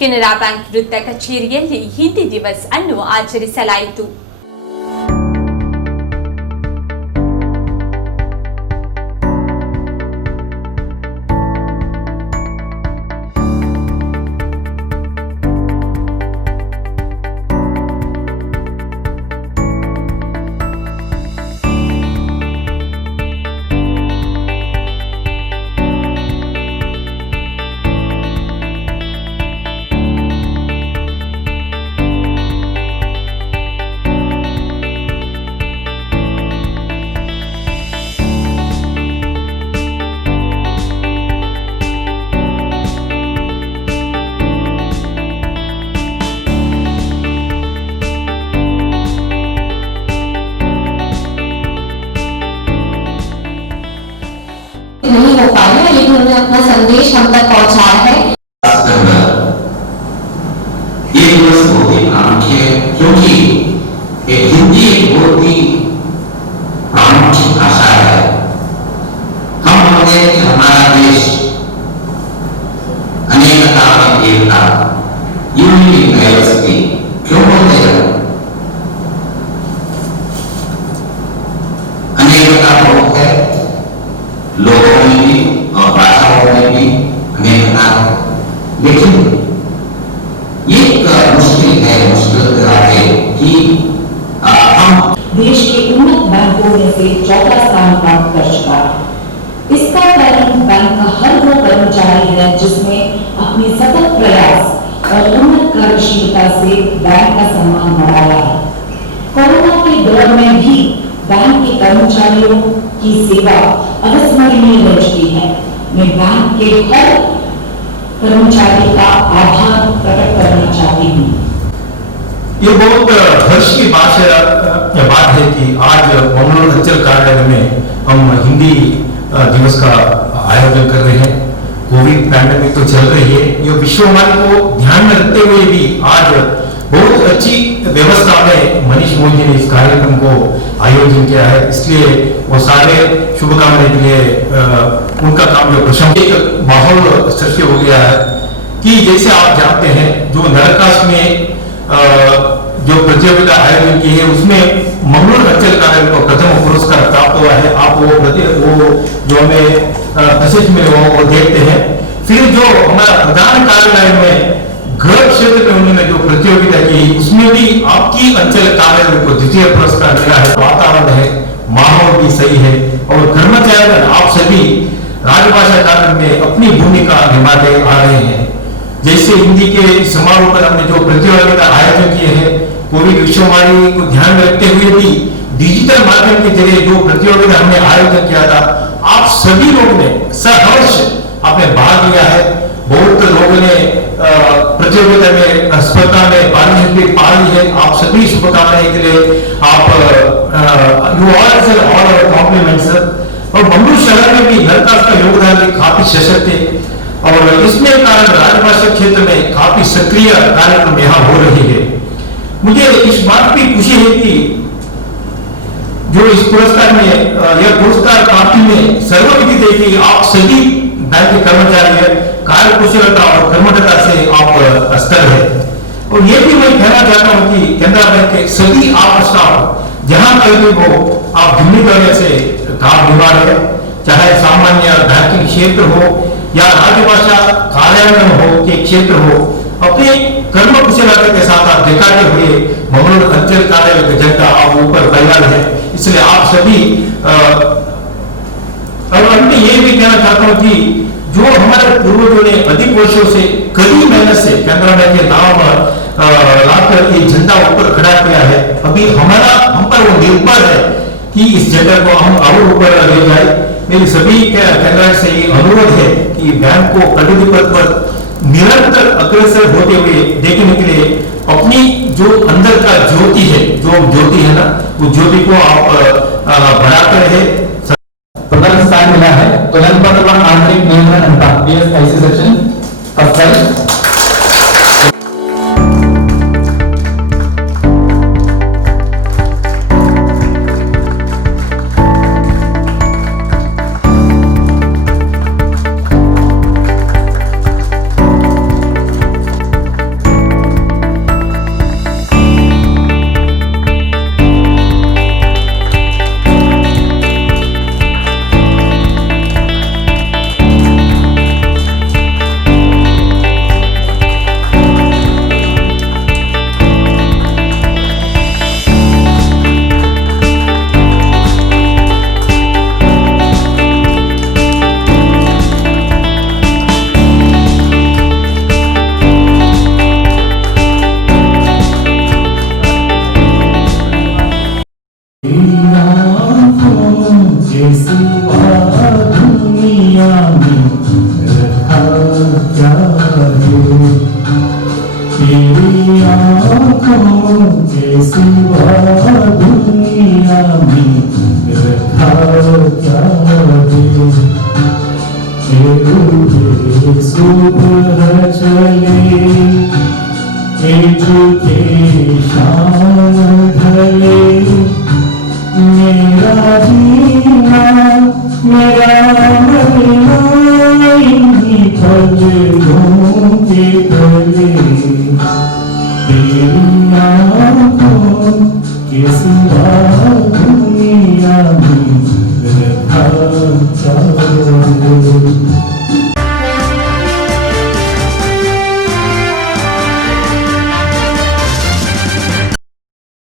Canara bank ವೃತ್ತ ಕಚೇರಿಯಲ್ಲಿ ಹಿಂದಿ ದಿವಸ್ ಅನ್ನು ಆಚರಿಸಲಾಯಿತು. नहीं हो पाया, लेकिन उन्होंने अपना संदेश हम तक पहुंचाया है. ये दिवस बहुत ही प्रामुख है क्योंकि हिंदी एक बहुत ही प्रामुख भाषा है. हम मानते हैं कि हमारा देश अनेकता में एकता, यूनिटी इन डाइवर्सिटी क्यों बोलते हैं? अनेकता बहुत है, लोगों में भी और भाषाओं में भी अनेकता है, लेकिन एक मुश्किल है कि हम देश के उन्नत बैंकों में से चौथा स्थान प्राप्त कर चुका है. इसका कारण बैंक का हर वो कर्मचारी है जिसने अपने सतत प्रयास और उन्नत कार्यशीलता से बैंक का सम्मान बढ़ाया है. कोरोना के दौर में भी बैंक के कर्मचारियों की सेवा अविस्मरणीय हो चुकी है. मैं बैंक के हर कर्मचारी का आभार प्रकट करना चाहती हूँ. ये बहुत हर्ष की बात है कि आज मंगलूर अंचल कार्यालय में हम हिंदी दिवस का आयोजन कर रहे हैं. कोविड पैंडेमिक तो चल रही है, ये विश्व महामारी को ध्यान में रखते हुए भी आज बहुत अच्छी व्यवस्था में मनीष मोदी ने इस कार्यक्रम को आयोजन किया है. इसलिए वो सारे शुभकामनाएं के लिए उनका काम जो प्रशंसनीय माहौल सृष्टि हो गया है कि जैसे आप जानते हैं जो नरकाश में जो प्रतियोगिता आयोजन की है उसमें मंगलूर अंचल कार्यालय को प्रथम पुरस्कार प्राप्त हुआ है. आप वो जो हमें मैसेज मिले वो देखते हैं. फिर जो हमारा प्रधान कार्यालय में घर क्षेत्र में उन्होंने जो प्रतियोगिता की उसमें भी आपकी अंचल कार्यालय को द्वितीय पुरस्कार मिला है. वातावरण है, माहौल भी सही है और कर्मचारी आप सभी राजभाषा कार्य में अपनी भूमिका निभाते आ रहे हैं. जैसे हिंदी के समारोह पर हमने जो प्रतियोगिता आयोजन किए हैं, कोविड विश्व महामारी को ध्यान में रखते हुए भी डिजिटल माध्यम के जरिए जो प्रतियोगिता हमने आयोजन किया था, आप सभी लोगों ने सहर्ष आपने भाग लिया है. बहुत लोगों ने प्रतियोगिता में स्पर्धा में पार्टिसिपेट पाली है. आप सभी शुभकामनाएं के लिए आप यू ऑल कॉम्प्लीमेंट्स. और मंगलूर शहर में भी नरकाश का योगदान भी काफी सशक्त है और इसमें कारण राजभाषा क्षेत्र में काफी सक्रिय कार्यक्रम यहाँ हो रही है. मुझे इस बात की खुशी है कि जो इस पुरस्कार में यह पुरस्कार प्राप्ति में सर्वविधि देखी आप सभी बैंक के कर्मचारी है, कार्य कुशलता और कर्मठता से आप स्तर है. और ये भी मैं कहना चाहता हूँ कि केनरा बैंक के सभी आप स्टाफ जहां कहीं भी हो आप जिम्मेदारी से काम निभा रहे, चाहे सामान्य बैंकिंग क्षेत्र हो या राजभाषा कार्यालय हो के क्षेत्र हो, अपने कर्म कुशलता के साथ आप दिखाते हुए मंगलूर अंचल कार्यालय की जनता आप ऊपर तैयार है. इसलिए आप सभी और अंत ये भी कहना चाहता हूँ कि जो हमारे पूर्वजों ने अधिक वर्षों से कड़ी मेहनत से केनरा बैंक के नाम लाकर ये झंडा ऊपर खड़ा किया है, अभी हम पर वो निर्भर है कि इस झंडे को हम और ऊपर ले जाए. मेरी सभी केनरा से ये अनुरोध है कि बैंक को प्रगति पथ पर निरंतर अग्रसर होते हुए देखने के लिए अपनी जो अंदर का ज्योति है, जो ज्योति है ना, वो ज्योति को आप बढ़ाते रहे. प्रथम स्थान मिला है तुलनपत्र आंतरिक नियंत्रण अनुपात BSIC सेक्शन फर्स्ट प्राइज. सिवा दुनिया में रखा क्या है, तेरी आँखों के सिवा दुनिया में रखा क्या है। तेरे सुबह चले झुके शान ढले, मेरा जीना मेरा मरना इन्हीं पल